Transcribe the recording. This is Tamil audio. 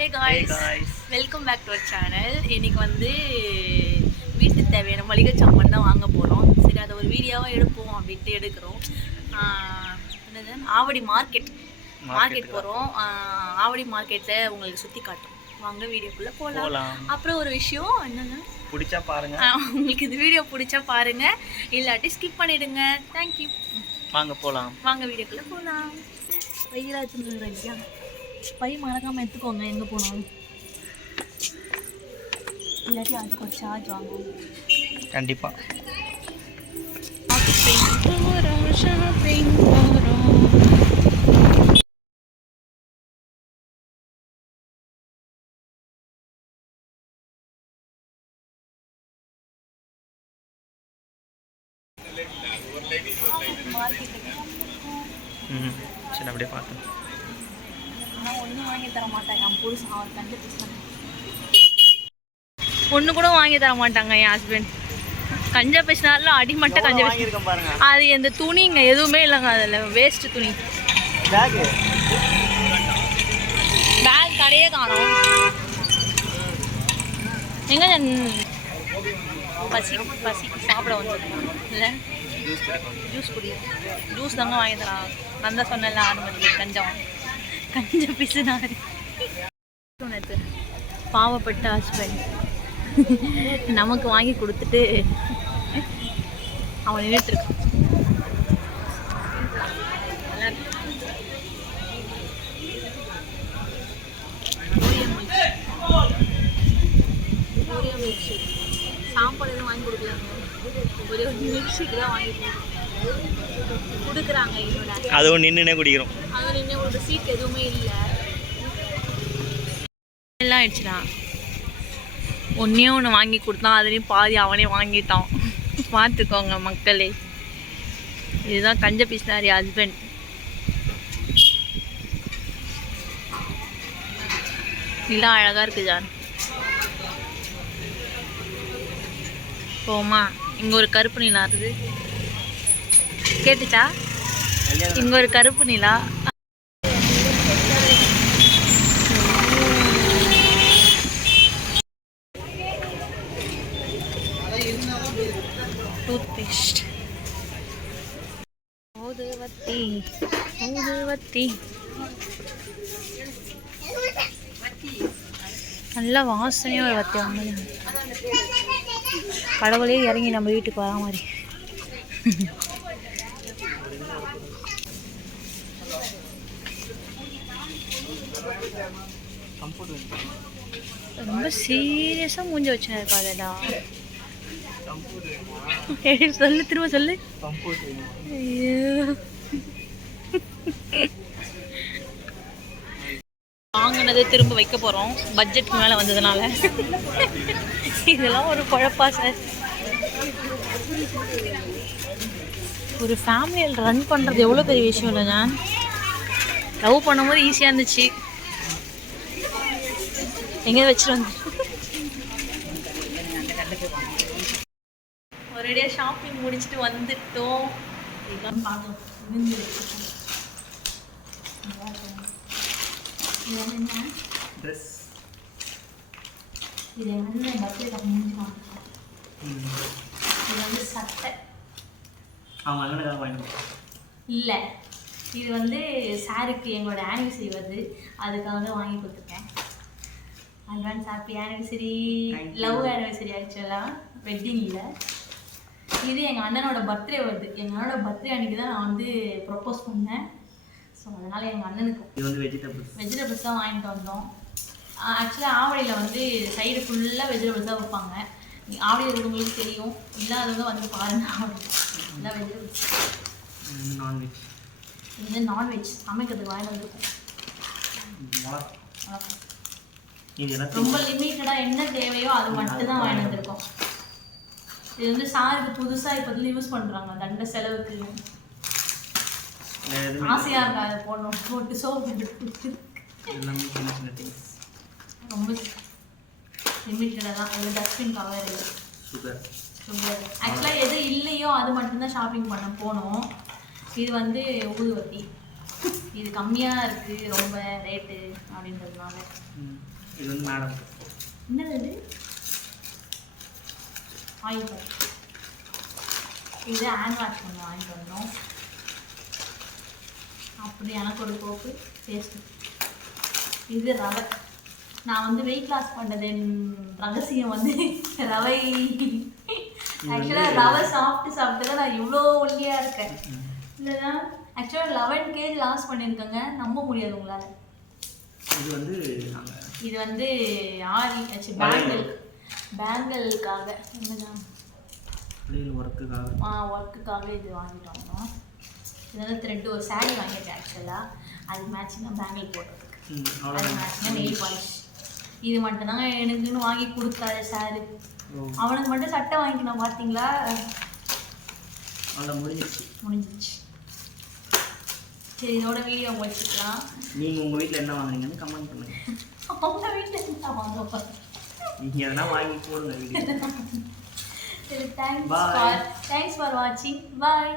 Hey guys, welcome back to our channel. இன்னைக்கு வந்து வீட்டுக்கு தேவையான மளிகை சாமான் தான் வாங்க போகிறோம். சரி அதை ஒரு வீடியோவாக எடுப்போம் அப்படின்ட்டு எடுக்கிறோம். என்னது ஆவடி மார்க்கெட் போகிறோம். ஆவடி மார்க்கெட்டில் உங்களுக்கு சுற்றி காட்டும். வாங்க வீடியோக்குள்ளே போகலாம். அப்புறம் ஒரு விஷயம் என்னென்னா பிடிச்சா பாருங்க, உங்களுக்கு இந்த வீடியோ பிடிச்சா பாருங்க, இல்லாட்டி ஸ்கிப் பண்ணிடுங்க. தேங்க்யூ. வாங்க போகலாம். வாங்க வீடியோக்குள்ளே போகலாம். வெயிலாக வச்சுருந்துருக்கியா பை மறக்காமல் எடுத்துக்கோங்க எங்கே போனாலும், இல்லாட்டி அதுக்கு ஒரு சார்ஜ் வாங்குவோம் கண்டிப்பாக. சரி அப்படியே பார்த்தேன். ஒன்றும் வாங்கி தர மாட்டாங்க என் புருஷன். அவர் கண்டு ஒன்று கூட வாங்கி தர மாட்டாங்க என் ஹஸ்பண்ட். கஞ்சா பேசினாலும் அடிமட்ட கஞ்சா பேசிருக்கேன் பாருங்க. அது எந்த துணிங்க எதுவுமே இல்லைங்க, அதில் வேஸ்ட் துணி. பேக் கடையே காணும். எங்க பசிக்கு சாப்பிட வந்துருக்கோம் இல்லை, ஜூஸ் குடி. ஜூஸ் தாங்க வாங்கி தரான். நான் தான் சொன்னேன்ல 6 மணிக்கு கஞ்சா பிசுனாரு. பாவப்பட்ட ஹஸ்பண்ட் நமக்கு வாங்கி கொடுத்துட்டு அவன் நின்றுட்டுருக்கான். சாப்பாடு எதுவும் வாங்கி கொடுக்கலாங்க, ஒரே ஒரு மில்க் ஷேக் தான் வாங்கி கொடுக்குறாங்க. என்னோட அதுவும் நின்றுனே குடிக்கிறோம். அதுவும் நின்று ஒரு சீட் எதுவுமே இல்லை, எல்லாம் ஆயிடுச்சுடா. ஒன்றே ஒன்று வாங்கி கொடுத்தான், அதுலேயும் பாதி அவனே வாங்கிட்டான். பார்த்துக்கோங்க மக்களே, இதுதான் கஞ்ச பிஸ்னாரி ஹஸ்பண்ட். நிலா அழகாக இருக்குது ஜான். போமா, இங்கே ஒரு கருப்பு நிலா இருக்குது. கேட்டுச்சா? இங்கே ஒரு கருப்பு நிலா. டூத்பேஸ்ட் ஊதுவத்தி நல்லா வாசனையாக ஒரு வத்தி வாங்க. கடவுளே இறங்கி நம்ம வீட்டுக்கு வர மாதிரி. ரொம்ப சீரியஸாக மூஞ்சி வச்சுனா இருக்காதடா. சொல்லு, திரும்ப சொல்லு. வாங்கினதை திரும்ப வைக்க போகிறோம், பட்ஜெட்டுக்கு மேலே வந்ததுனால. இதெல்லாம் ஒரு குழப்பா சார். ஒரு ஃபேமிலியில் ரன் பண்ணுறது எவ்வளோ பெரிய விஷயம் இல்லை. நான் லவ் பண்ணும்போது ஈஸியாக இருந்துச்சு, எங்கேயாவது வச்சுட்டு வந்து ஒரேடியாக ஷாப்பிங் முடிச்சுட்டு வந்துட்டோம். இதெல்லாம் பார்த்தோம். இது வந்து பர்த்டே முடிஞ்சுக்கலாம். இது வந்து சட்டை இல்லை, இது வந்து சாருக்கு எங்களோட ஆனிவர்சரி வருது, அதுக்காக வாங்கி கொடுத்துருக்கேன். Advance happy anniversary. Love anniversary ஆக்சுவலாக, வெட்டிங் இல்லை. இது எங்கள் அண்ணனோட பர்த்டே வருது. எங்கள் அண்ணனோட பர்த்டே அன்றைக்கி தான் நான் வந்து ப்ரப்போஸ் பண்ணேன். ஸோ அதனால் எங்கள் அண்ணனுக்கு வெஜிடபிள்ஸ் தான் வாங்கிட்டு வந்தோம். ஆக்சுவலாக ஆவடியில் வந்து சைடு ஃபுல்லாக வெஜிடபிள்ஸ் தான் வைப்பாங்க. ஆவடியில் இருக்கிறவங்களுக்கு தெரியும், இல்லாதவங்க வந்து பாருங்கள். ஆவடி எல்லாம் வெஜிடபிள்ஸ். இது நான்வெஜ் சமைக்கிறதுக்கு வாங்கிட்டு வந்துருக்கோம். ரொம்ப லிமிட்டடாக என்ன தேவையோ அது மட்டும் தான் வாங்கிட்டு வந்திருக்கோம். இது வந்து சாருக்கு புதுசாக இப்போ யூஸ் பண்ணுறாங்க, தண்ட செலவுக்கு. ஆசையாக இருக்கா அதை போடணும், போட்டு சோப்பு ரொம்ப லிமிட்டடாக தான். இது டஸ்ட்பின் கவர், இது சுகர். ஆக்சுவலாக எது இல்லையோ அது மட்டும்தான் ஷாப்பிங் பண்ண போனோம். இது வந்து ஊதுவத்தி. இது கம்மியாக இருக்குது ரொம்ப ரேட்டு அப்படின்றதுனால. இது வந்து மேடம் என்னது இது? Oil pack. இது ஹேண்ட் வாஷ் பண்ணி வாங்கிட்டு வந்தோம். அப்படி எனக்கு ஒரு கோப்பு டேஸ்ட்டு. இது ரவை. நான் வந்து வெயிட் லாஸ் பண்ணதின் ரகசியம் வந்து ரவை. ஆக்சுவலாக ரவை சாப்பிட்டு தான் நான் இவ்வளோ ஒல்லியாக இருக்கேன். இல்லைன்னா ஆக்சுவலாக 11 kg லாஸ் பண்ணியிருக்கேங்க. நம்ப முடியாது உங்களால். இது வந்து பேங்கிள்காக என்னதான் ஒர்க்குக்காக இது வாங்கிட்டு வந்தோம். இது வந்து த்ரெட்டு ஒரு சாரீ வாங்கிட்டேன் ஆக்சுவலாக. அது மேட்சிங்காக பேங்கிள் போடுறதுக்கு. அது மேட்சிங்காக நெயில் பாலிஷ். இது மட்டும்தாங்க எனக்குன்னு வாங்கி கொடுத்தாரு சாரு. அவனுக்கு மட்டும் சட்டை வாங்கிக்கணும் பார்த்தீங்களா? முடிஞ்சிச்சு. சரி, இதோட வீடியோ முடிச்சுக்கலாம். நீங்கள் உங்கள் வீட்டில் என்ன வாங்குறீங்கன்னு கமெண்ட் பண்ணுங்க. அவங்க வீட்டில் என்ன வாங்க நீங்கள் எதனா வாங்கி போடுங்க வீடியோ. சரி, தேங்க்ஸ் ஃபார் வாட்சிங். பாய்.